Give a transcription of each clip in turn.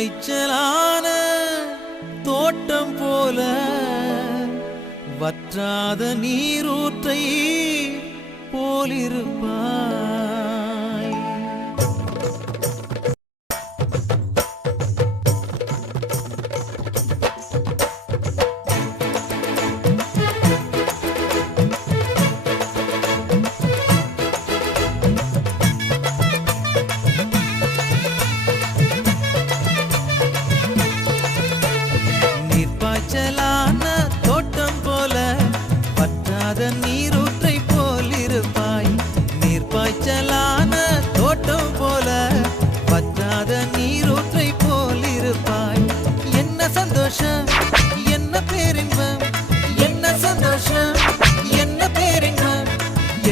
பாய்ச்சலான தோட்டம் போல வற்றாத நீரூற்றை போலிருப்பாய். நீர்ப்பாய்ச்சலான தோட்டம் போல வற்றாத நீரூற்றை போலிருப்பாய். நீர்ப்பாய்ச்சலான தோட்டம் போல வற்றாத நீரூற்றை போலிருப்பாய். என்ன சந்தோஷம் என்ன பேரின்பம், என்ன சந்தோஷம் என்ன பேரின்பம்,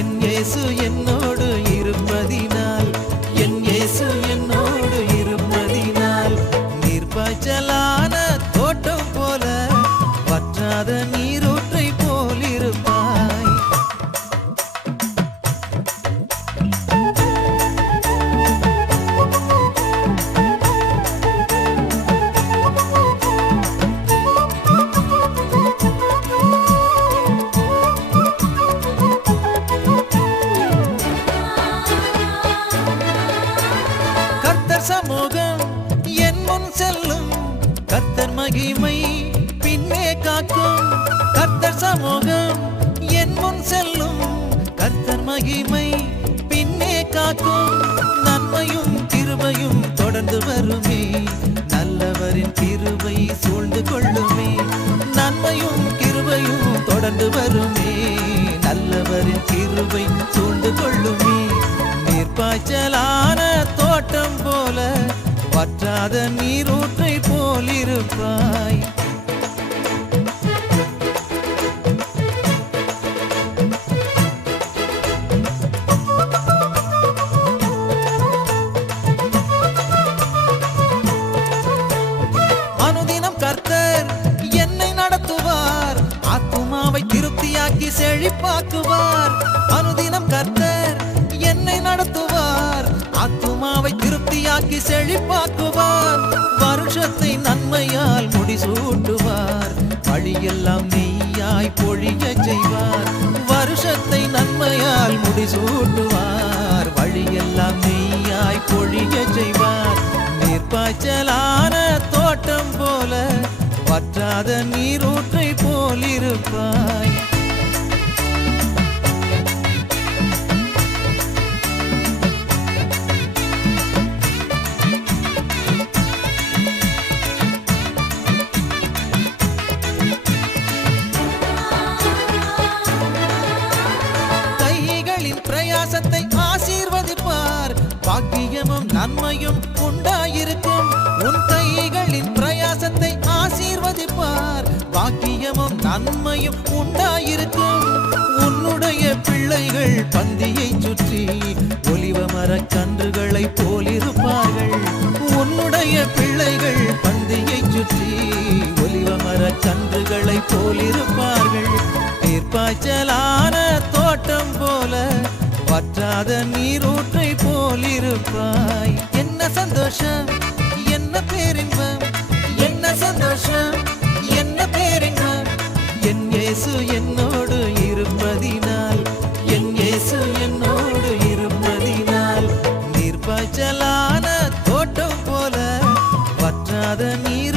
என் இயேசு என்னோடு இருப்பதினால், என் இயேசு என்னோடு இருப்பதினால். நீர்ப்பாய்ச்சலான தோட்டம் போல வற்றாத நீரூற்றை போலிருப்பாய். கர்த்தர் சமூகம் என் முன் செல்லும், கர்த்தர் மகிமை பின்னே காக்கும். கர்த்தர் சமூகம் என் முன் செல்லும், கர்த்தர் மகிமை பின்னே காக்கும். நன்மையும் கிருபையும் தொடர்ந்து வருமே, நல்லவரின் கிருபை சூழ்ந்து கொள்ளுமே. நன்மையும் கிருபையும் தொடர்ந்து வருமே, நல்லவரின் கிருபை சூழ்ந்து கொள்ளுமே. நீர்ப்பாய்ச்சலான தோட்டம் போல வற்றாத நீரூற்றை போலிருப்பாய். அனுதினம் கர்த்தர் என்னை நடத்துவார், ஆத்துமாவை திருப்தியாக்கி செழிப்பாக்குவார். அனுதினம் கர்த்தர் என்னை நடத்துவார், ஆத்துமாவை திருப்தியாக்கி செழிப்பாக்குவார். வருஷத்தை நன்மையால் முடிசூட்டுவார், வழியெல்லாம் நெய்யாய் பொழிய செய்வார். வருஷத்தை நன்மையால் முடிசூட்டுவார், வழியெல்லாம் நெய்யாய் பொழிய செய்வார். நீர்ப்பாய்ச்சலான தோட்டம் போல வற்றாத நீரூற்றை போலிருப்பாய். பிரயாசத்தை ஆசீர்வதிப்பார், பாக்கியமும் நன்மையும் உண்டாயிருக்கும். உன் கைகளின் பிரயாசத்தை ஆசீர்வதிப்பார், பாக்கியமும் நன்மையும் உண்டாயிருக்கும். உன்னுடைய பிள்ளைகள் பந்தியை சுற்றி ஒலிவ மரக் கன்றுகளை போலிருப்பார்கள். உன்னுடைய பிள்ளைகள் பந்தியை சுற்றி ஒலிவ மரக் கன்றுகளை போலிருப்பார்கள். நீர்ப்பாய்ச்சலான தோட்டம் போல வற்றாத நீரூற்றை போலிருப்பாய். என்ன சந்தோஷம் என்ன பேரின்பம், என்ன சந்தோஷம் என்ன பேரின்பம், என் இயேசு என்னோடு இருப்பதினால், என் இயேசு என்னோடு இருப்பதினால். நீர்ப்பாய்ச்சலான தோட்டம் போல வற்றாத நீர்